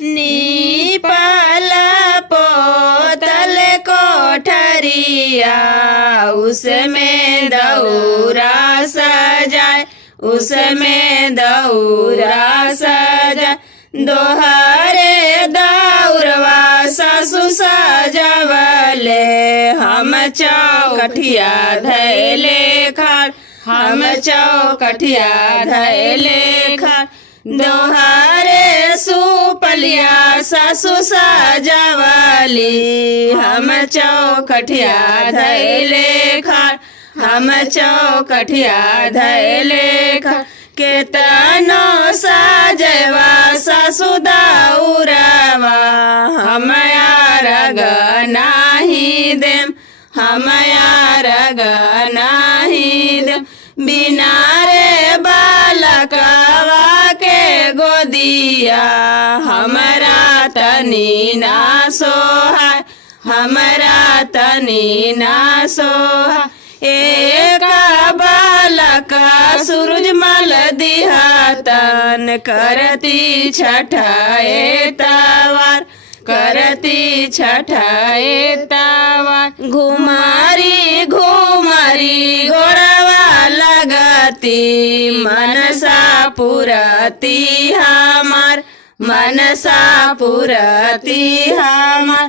नीपल पोतल कोठरिया उसमें दौरा सजाए, उसमें दौरा सजाए। दोहरे दौरवा सासु सजावले, हम चौकठिया धैले खाड़, हम चौकठिया धैले खाड़। दोहरे सुपलिया सासु सजावली, हम चौकठिया धैले खाड़, हम चौकठिया धैले खाड़। केतनो सजवा सासु दौरवा, हम यारग नाही देम, हम यारग नाही देम। बिना रे बालकवा के गोदिया, हमरा तनी ना सोहाय, हमरा तनी ना सोहाय। एक बालक सूरजमल दिहातन, करती छठ एतवार, करती छठ एतवार। घुमारी घुमारी घोड़वा लगती, मनसा पुरती हमार, मनसा पुरती हमार।